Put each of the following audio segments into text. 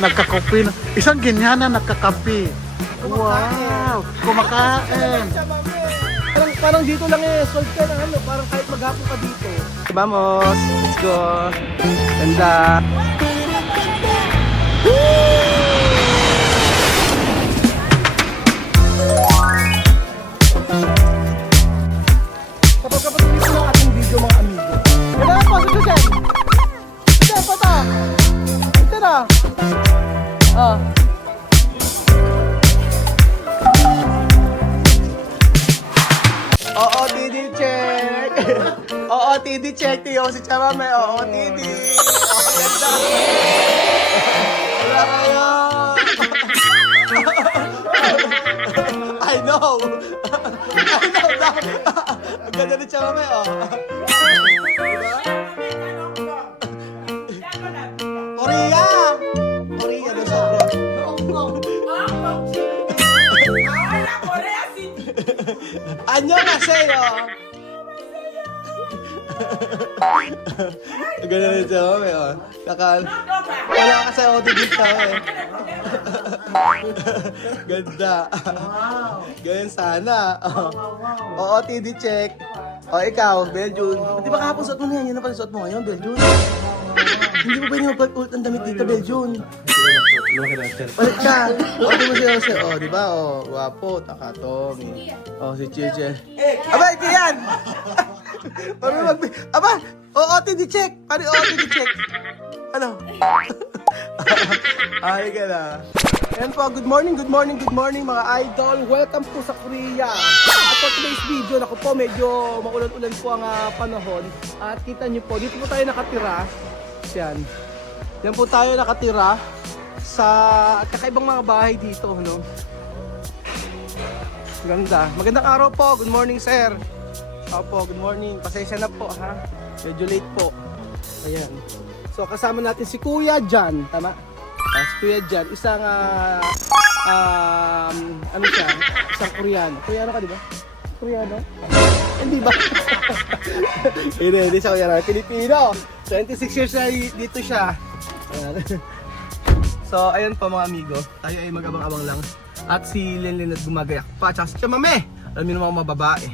Nagkakape na. Isang ganyan na nagkakape. Wow! Kumakain. Parang dito lang eh, solve ka na ano, parang kahit maghapon ka dito. Vamos, let's go. Ganda. Kapag kapatuloy ko ng ating video mga amigo. Kailangan po, Susan. Susan, pata. Ito na. Oo, TD check! Oo, TD check, Tiyo. Si Chamame, oo, TD. Oo, ganda. Wala kayo. I know. I know daw. Ang ganda ni Chamame, oo. Diba? Korea! Korea, no, sobra. Anyo maseyo. Ganun ito, may oh. Wala ka sa auto dito eh. Ganda. Ganyan sana. Oo, TD check. O, ikaw, Beljun. Di ba kahapon suot mo na yan? Yan na pala suot mo ngayon, Beljun. Hindi mo ba niyo ulit ang damit dito, Beljun? Balik ka. O, di mo siya. O, di ba? O, guwapo, takatong. O, si Chiche. Aba, ito yan! Aba, OOTD check! Paano OOTD check? Ano? Ay ka na. Ayan po, good morning mga idol. Welcome po sa Korea. At for today's video, naku po, medyo maulan-ulan po ang panahon. At kita nyo po, dito po tayo nakatira. Yan. Yan po tayo nakatira sa kakaibang mga bahay dito, no? Ganda. Magandang araw po. Good morning, sir. Opo, good morning. Pasensya na po, ha? Medyo late po. Ayan. So, kasama natin si Kuya Jan. Tama? Si Kuya Jan. Isang, ano siya? Isang Koreano. Koreano ka, di ba? Koreano? Hindi ba? Hindi siya Koreano. Pilipino. 26 years na dito siya. Ayan. So, ayun po mga amigo. Tayo ay mag-abang-abang lang. At si Lenlen at gumagayak pa. Tsaka si Chamame. Alam niyo naman mga babae.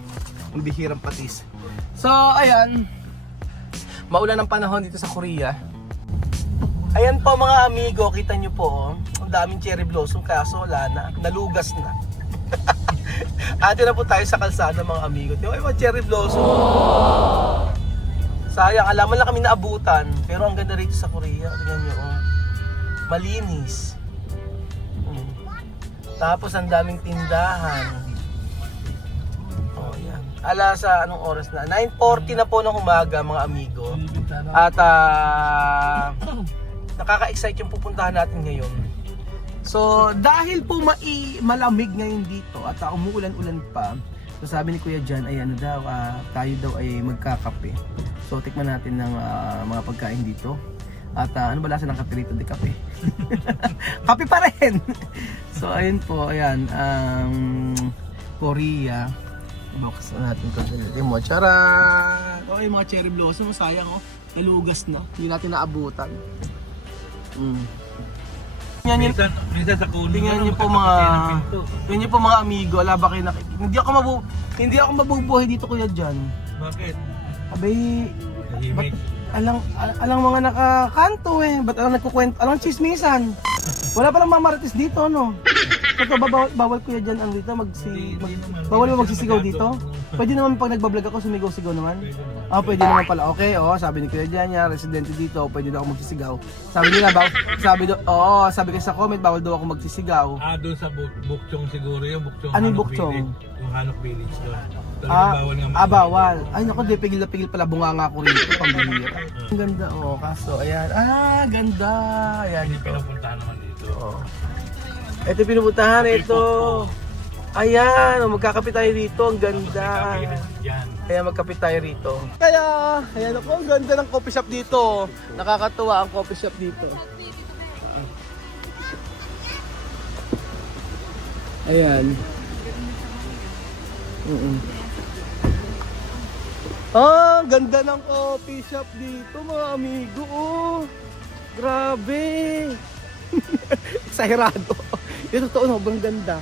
Ang bihirang patis. So, ayan. Maulan ang panahon dito sa Korea. Ayan po mga amigo. Kita nyo po. Oh, ang daming cherry blossom. Kaso wala na. Nalugas na. Ate na po tayo sa kalsada mga amigo. Tingnan mo yung cherry blossom. Sayang. Alaman lang kami naabutan. Pero ang ganda rito sa Korea. Tingnan nyo. Oh. Malinis. Tapos ang daming tindahan. Oh, yan. Ala sa anong oras na? 9:40 na po ng umaga mga amigo. At nakaka-excite yung pupuntahan natin ngayon. So, dahil po malamig ngayon dito at umuulan-ulan pa. So, sabi ni Kuya Jan ay ano daw, tayo daw ay magkakape. So, tikman natin ng mga pagkain dito. At ano ba lasa ng kape rito? Di kape. Kape pa rin. So ayun po, ayan, Korea. Box natin ito. Tingnan mo, charan! Okay, mga cherry blossom, sayang oh. Ilugas na, hindi natin naabutan. Tingnan niyo po mga amigo, ala ba kayo nakikita? Hindi ako mabubuhay dito Kuya Jan. Bakit? Abay, alang mga nakakanto eh. Ba't alang nagkukwento? Alang chismisan. Wala palang mamarites dito, no? Ito, bawal Kuya Jan ang dito. Bawal mo magsisigaw dito? Pwede naman pag nagbablog ako, sumigaw-sigaw naman? Pwede naman pala. Okay, sabi ni Kuya Jan niya, residente dito, pwede daw ako magsisigaw. Sabi nila, sabi kayo sa comment, bawal daw ako magsisigaw. Doon sa Bukchong siguro yung Bukchong. Ano yung Bukchong? Yung Hanok Village doon. Bawal nga. Bawal. Ay naku, di pigil na pigil pala bunganga ko rito, pambihira. Ang ganda, kaso, ayan. Ganda. Ayan, Hindi ito. pinapuntahan naman dito. Ito pinupuntahan, ito. Ayan, magkakapit tayo rito, ang ganda. Kaya magkapit tayo rito. Kaya, ayan ako, ang ganda ng coffee shop dito. Nakakatuwa ang coffee shop dito. Ayan. Ganda ng coffee shop dito mga amigo. Grabe. Exagerado. Yung totoo, sobrang ganda.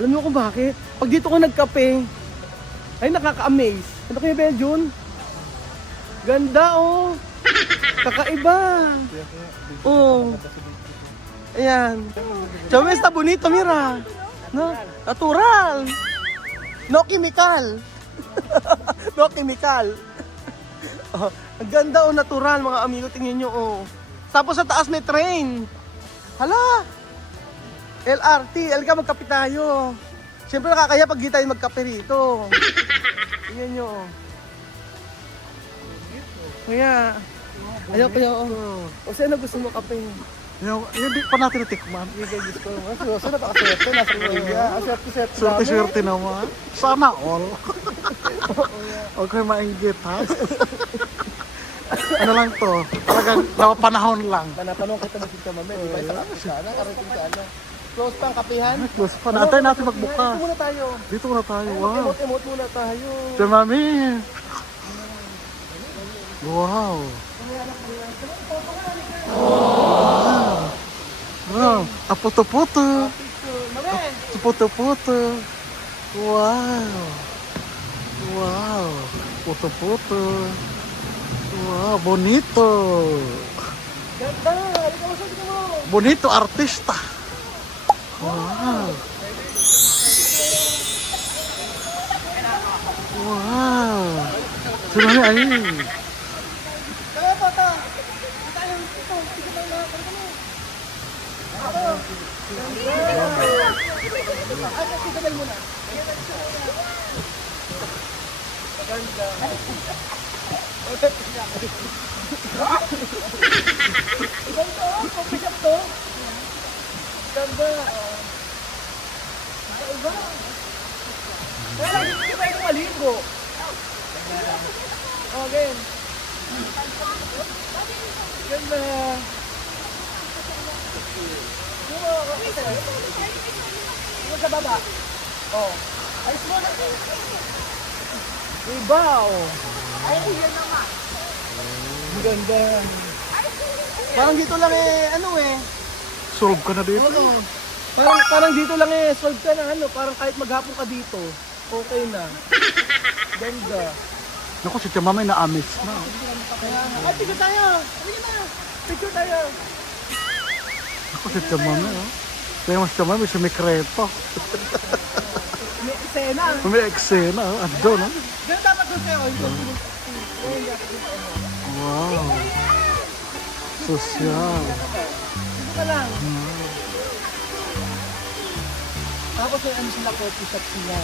Alam niyo kung bakit? Pag dito ko nagkape, ay nakaka-amaze. Ano kayo, Beljun? Ganda, oh. Kakaiba. Oh. Ayan. Chome, está bonito, mira. No? Natural. No chemical. No chemical. Oh, ang ganda, oh, natural, mga amigo. Tingnan nyo, oh. Tapos sa taas may train. Hala. LRT, alika magkape tayo. Siyempre nakakaya pag di tayo magkape rito. Tingnan nyo, oh. Kaya, ayaw kayo, oh. O saan na gusto mo kape? Yung di pa natin natikman. Hindi kayo gusto mo. Seryoso, napakaswerte. Nasa Korea. Ang swerte-swerte namin. Swerte-swerte naman. Sana all. Huwag kayo mainggit, ha? Ano lang to? Talagang napapanahon lang. Natanong kita mo si Chamame, di ba? Isa ka sana, karating ka, ano? Close pa ang kapihan? Close pa. Naantay natin magbukas. Dito muna tayo. Dito na tayo. Wow. Emote muna tayo. Diyan, mami. Wow. Wow. Apoto-poto. Apoto-poto. Wow. Wow. Poto-poto. Wow, bonito. Ganda! Halika mo, sabi mo! Bonito artista. Wow. Wow. Sino ay? Kaya po ito! Tayo, ito, ito lang na, ito mo. Ako! Ay, tigabay muna. Ganda. Ganda, pagkasap to. Ganda. Iba. Kaya lang, hindi pwede maligo. Okay. Ganda. Yung sa baba. Oh. Ay, small. Iba, oh. Ay, yun naman. Ganda. Parang dito lang ano Solve ka na dito. Oo. Parang dito lang solve ka na parang kahit maghapon ka dito, okay na. Ganda. Naku, si Tia Mamay na-amis na. Ay, picture tayo! Halika na! Picture tayo! Naku, si Tia Mamay, oh. Kaya mas Tia Mamay, sumikreto. May eksena. May eksena, oh. Ando, no? Ganun dapat doon sa'yo. Wow. Sosyal. Dito ka lang. Tapos may ano sila, coffee shop sila.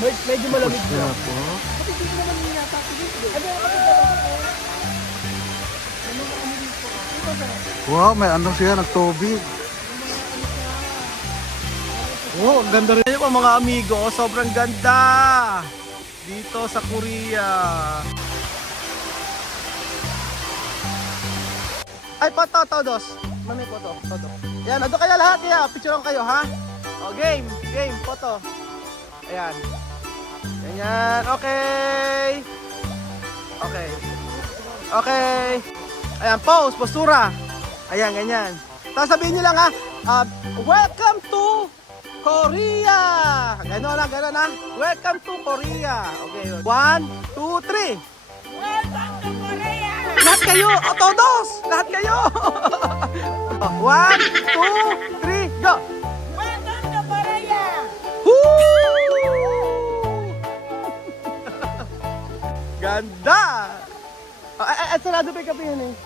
Medyo malamig na. Sosyal po. Kapit dito naman yung yata. Ano yung kapit dito? Wow, may ano siya, nagtubig. Wow, ang ganda rin. Ayun po mga amigo, sobrang ganda dito sa Korea. Ay, foto, todos. Mami, foto. Ayan, ando kayo lahat. Yeah, picturean kayo, ha? O, game, foto. Ayan. Ganyan, okay. Ayan, pose, postura. Ayan, ganyan. Tapos sabihin nyo lang, ha? Welcome to Korea! Gano'n na. Welcome to Korea. Okay, 1, 2, 3. Welcome to Korea! Lahat kayo! O, todos! Lahat kayo! 1, 2, 3, go! Welcome to Korea! Woo! Ganda! Sarado pa yung kape yan eh.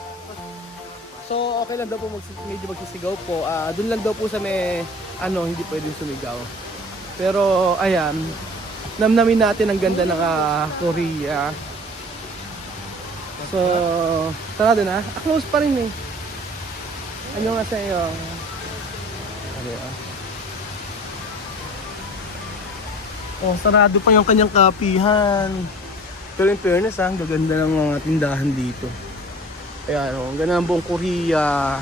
So, okay lang daw po medyo magsisigaw po. Doon lang daw po sa may, hindi pwedeng sumigaw. Pero, ayan, namnamin natin ang ganda ng Korea. So, sarado na. Close pa rin eh. Ano nga sa iyo? Oh, sarado pa yung kanyang kapihan. Pero in fairness, ang gaganda ng mga tindahan dito. Ayan, ang ganda ng buong Korea.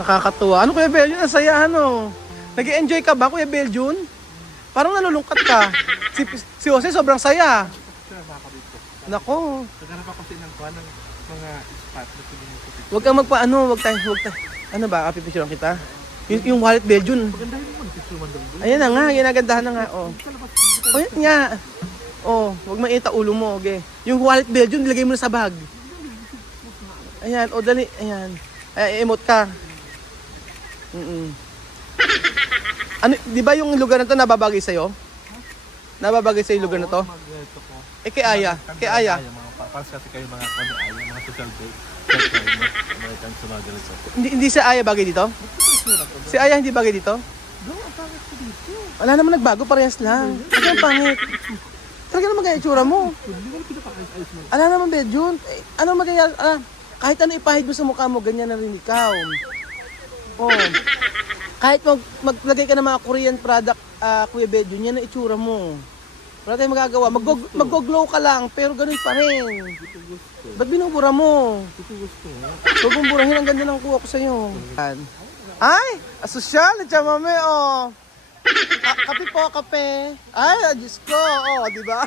Nakakatuwa. Ano Kuya Beljun? Ang saya, Nag-i-enjoy ka ba, Kuya Beljun? Parang nalulungkat ka. Si Jose sobrang saya. Nako. Naghanap ako kasi ng kuha ng mga spot na pwede mo pupicture. Huwag kang magpaano, huwag tayo. Ano ba, pipicturean kita? Yung wallet Belgian. Pagandahin mo, picture man daw doon. Ayan na nga, ginagandahan na nga, oh. O yan nga. Oh, huwag maita ulo mo, okay? Yung wallet Belgian, nilagay mo na sa bag. Ayan, o dali, ayan. Ay, emote ka. Ano, di ba yung lugar na to nababagay sa'yo? Nababagay sa'yo yung lugar na to? Mag-ito ko. Eh, kay Aya. Kay Aya. Para kasi kayo mga kami ay mga social page. American sa mga ganito. Hindi si Aya bagay dito? Si Aya hindi bagay dito? Wala naman nagbago, parehas lang. Kasi ang pangit. Talaga naman kaya itsura mo. Wala naman Belgian. Eh, ano magaya, kahit ano ipahid mo sa mukha mo, ganyan na rin ikaw. Oh. Kahit maglagay ka ng mga Korean product, Kuya Belgian, yan ang itsura mo. Wala tayong magagawa. Mag-glow ka lang, pero ganun pa rin. Ba't binubura mo? Huwag mong burahin, ang ganda ng kuha ko sa'yo. Ay! Asosyal! At mami, oh! Kape po, kape. Ay, Diyos ko, oh, di ba?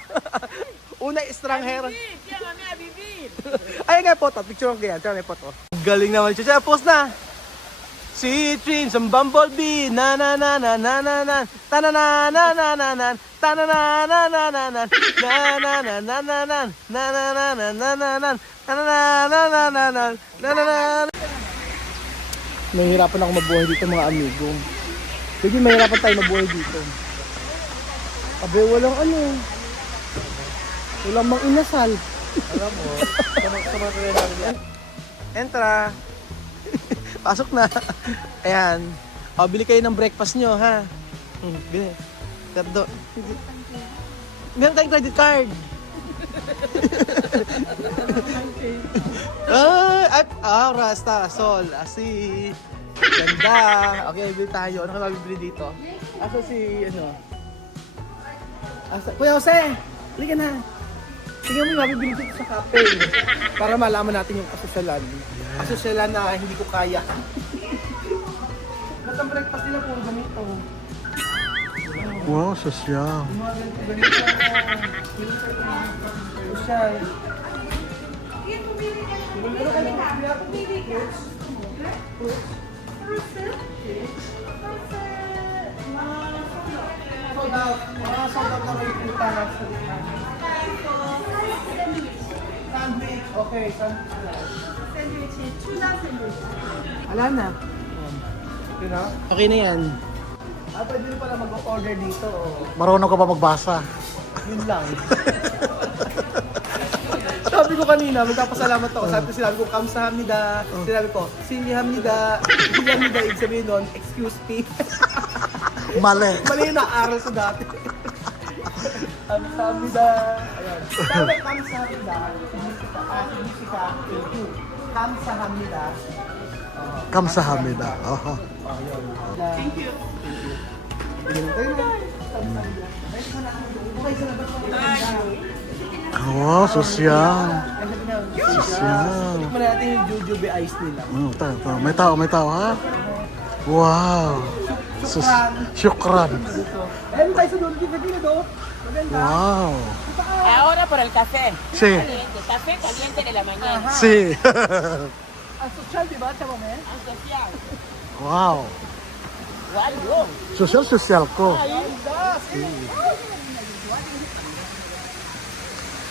Una, estranghera. Siya kami abibid. Ay, nga po to. Picture ko yan. Tsaka may po to. Galing naman siya. Post na! Sweet dreams and bumblebee, na na na na na na na, ta na na na na na na, ta na na na na na na, na na na na na na, na na na na na na na, ta na na na na na na, na na na. Mahirapan ako mabuhay dito mga amigo. Sige, mahirapan tayo mabuhay dito. Abe, walang ano. Walang mang inasal. Alam mo, sama kayo namin. Entra. Pasok na. Ayan. O, bili kayo ng breakfast nyo, ha? Bili. Terdo. Meron tayong credit card. Rasta, sol, asi. Ganda. Okay, bili tayo. Ano ka mabibili dito? Asa si, Kuya Jose, halika na. Tingnan mo yung mabibili dito sa cafe. Para malaman natin yung asosyalan. Asosyalan na hindi ko kaya. Ba't ang breakfast nila puro ganito? Wow, sosyal. Yung mga ganito sosyal. Pero kami na, pumili ka. Sold out. Mga sold out na kayo punta na sa sandwich. Okay, sandwich. Wala na. Okay na yan. Pwede rin pala mag-order dito. Marunong ka pa magbasa. Yun lang. Sabi ko kanina, magpapasalamat ako. Sinabi ko, kamsahamnida. Sinabi ko, sinlihamnida. Sinlihamnida, ibig sabihin nun, excuse me. Mali. Mali na aral sa dati. Kamsahamnida. Ayan. Sabi, kamsahamnida. Sinisika, thank you. Kamsahamnida. Kamsahamnida. Aha. Thank you. Wow, sosyal. Sosyal. Tikman natin yung jujube ice nila. May tao, ha? Wow. Syukran. Ayun tayo sa doon, kita doon. Maganda. Wow. Ahora por el café. Sí. Caliente, café caliente de la mañana. Sí. Ang social, di ba? Tsaka mo, Ang social. Wow. Wow. Sosyal ko.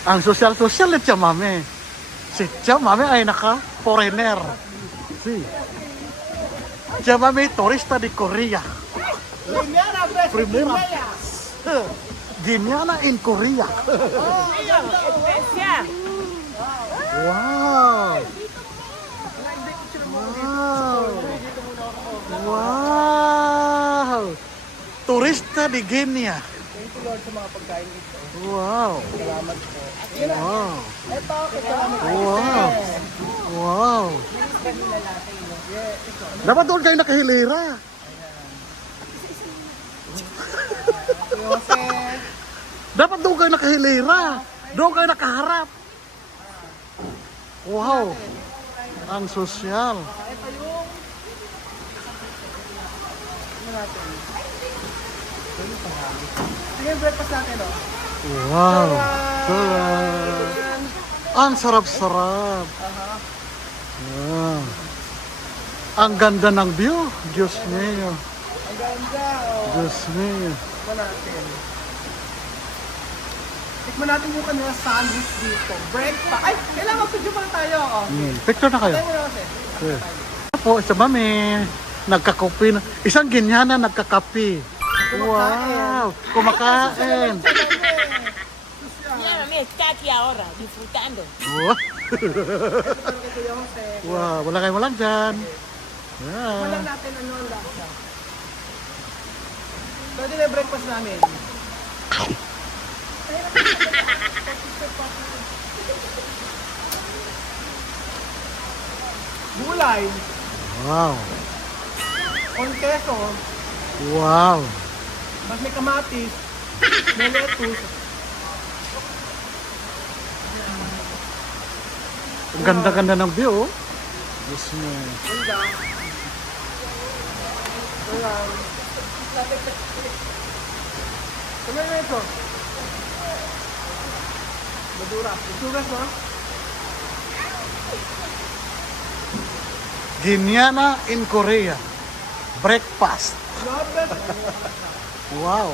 Ang sosyal ni Chamame. Si Chamame ay naka-foreigner. Si. Chamame turista di Korea. Primera. Geniana in Korea. Especial. Wow. Wow. Wow. Turista di Genia. Thank you Lord sa mga pagkain ito. Wow. Salamat po. Wow. Ito, salamat po. Wow. Wow. Dapat doon kayo nakahilera. Jose. Dapat doon kayo nakahilera. Doon kayo nakaharap. Wow. Ang sosyal. Ito yung... Ano natin? Ito yung breakfast natin, oh. Wow. Tadaan! Ang sarap-sarap. Aha. Ah. Ang ganda ng view. Diyos mio. Ang ganda. Oh. Diyos mio. Tikman natin. Tikman natin yung kanila sandwich dito. Breakfast. Ay, kailangan video pa tayo. Oh. Picture na kayo. Tayo mo na kasi. Okay. Po, sa mami. Nagkakopi na. Isang ginyana nagkakapi. Wow. Kumakain. Mira, mami, está aquí ahora, disfrutando. Oh. Kuya Jose. Wow. Wala kayo walang dyan. Wala Yeah. natin ano ang lasa. Pwede na yung breakfast namin. Gulay, Wow. con queso, Wow. mas may kamatis, may lettuce. Ang ganda-ganda ng view. Oh. Diyos mo. Ganda. Ayan. Tumay na ito. Maduras. Maduras, no? Ginyana in Korea. Breakfast. Grabe. Wow.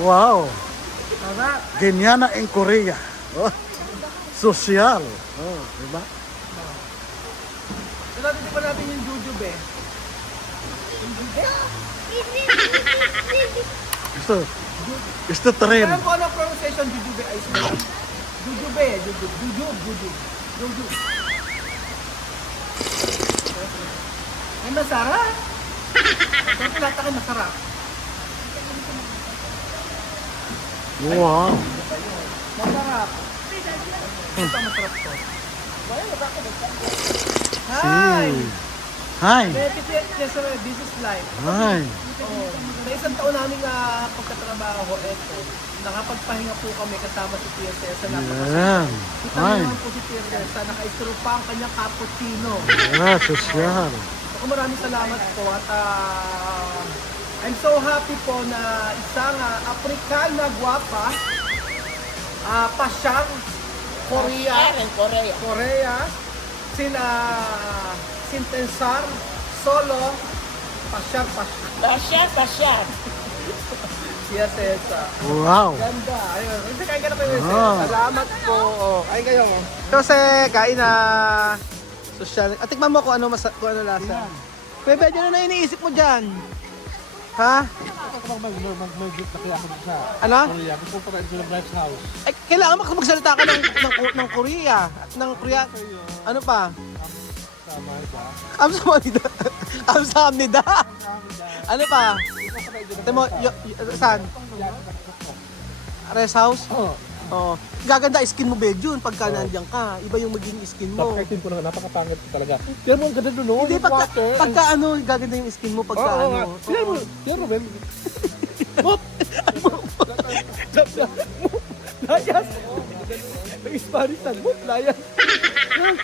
Wow. Tara. Ginyana in Korea. Oh. Sosyal. Oh, diba? Ito natin pa natin yung jujube. Gusto. Gusto trend. Alam ko ano ang pronunciation jujube ay sila. Jujube. Jujube. Ay, masarap. Siyempre lahat ako masarap. Wow. Masarap. Ito masarap to. Hi! Hey. Hi. This is life. Hi. Oh, sa isang taon namin na pagkatrabaho, eto, nakapagpahinga po kami kasama si Tia Tessa. Yeah. Kita Hi. naman po si Tia Tessa, nakaistro pa ang kanyang cappuccino. Yeah, sosyal. Ako maraming salamat po at I'm so happy po na isang Afrikana gwapa, pasyang Korea, En Corea. Korea, sina Sintensar, Solo, pasyang. Pasyar. Tia Tessa. Wow. Ganda. Ayun. Kasi kain ka na kayo. Ah. Salamat po. Oh, kain kayo mo. Kasi kain na social. At tikman mo kung ano kung ano lasa. Bebe, ano na iniisip mo diyan? Ha? Mag-group na kaya ako sa Ano? Korea. Gusto ko rin sa Bride's house. Ay, kailangan magsalita ka ng Korea. Ng Korea. Ano pa? Sama ba? Kamsahamnida. Kamsahamnida. Ano pa? Ito mo, saan? Rest house? Oo. Oo. Gaganda skin mo, Beljun, pagka nandiyan ka. Iba yung magiging skin mo. Napakaitin ko na, napakapangit ko talaga. Pero mo ang ganda doon, no? Hindi, Yung pagka, water. pagka ano, gaganda yung skin mo pagka Oo, ano. nga. Pero mo, Ruben. Mop! Layas! May Spanish Mop, layas!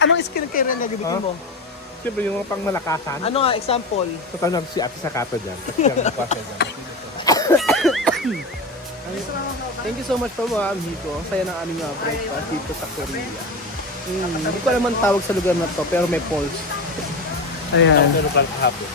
Anong skin ang kailangan gagamitin mo? Siyempre yung mga pangmalakasan. Ano nga, example? Sa tanong si Ate Sakato dyan. Kasi ang nagpasa dyan. Thank you so much po mga amigo. Saya ng aming breakfast dito sa Korea. Hindi ko naman tawag sa lugar na to, pero may pulse. Ayan. Pero parang kahapon.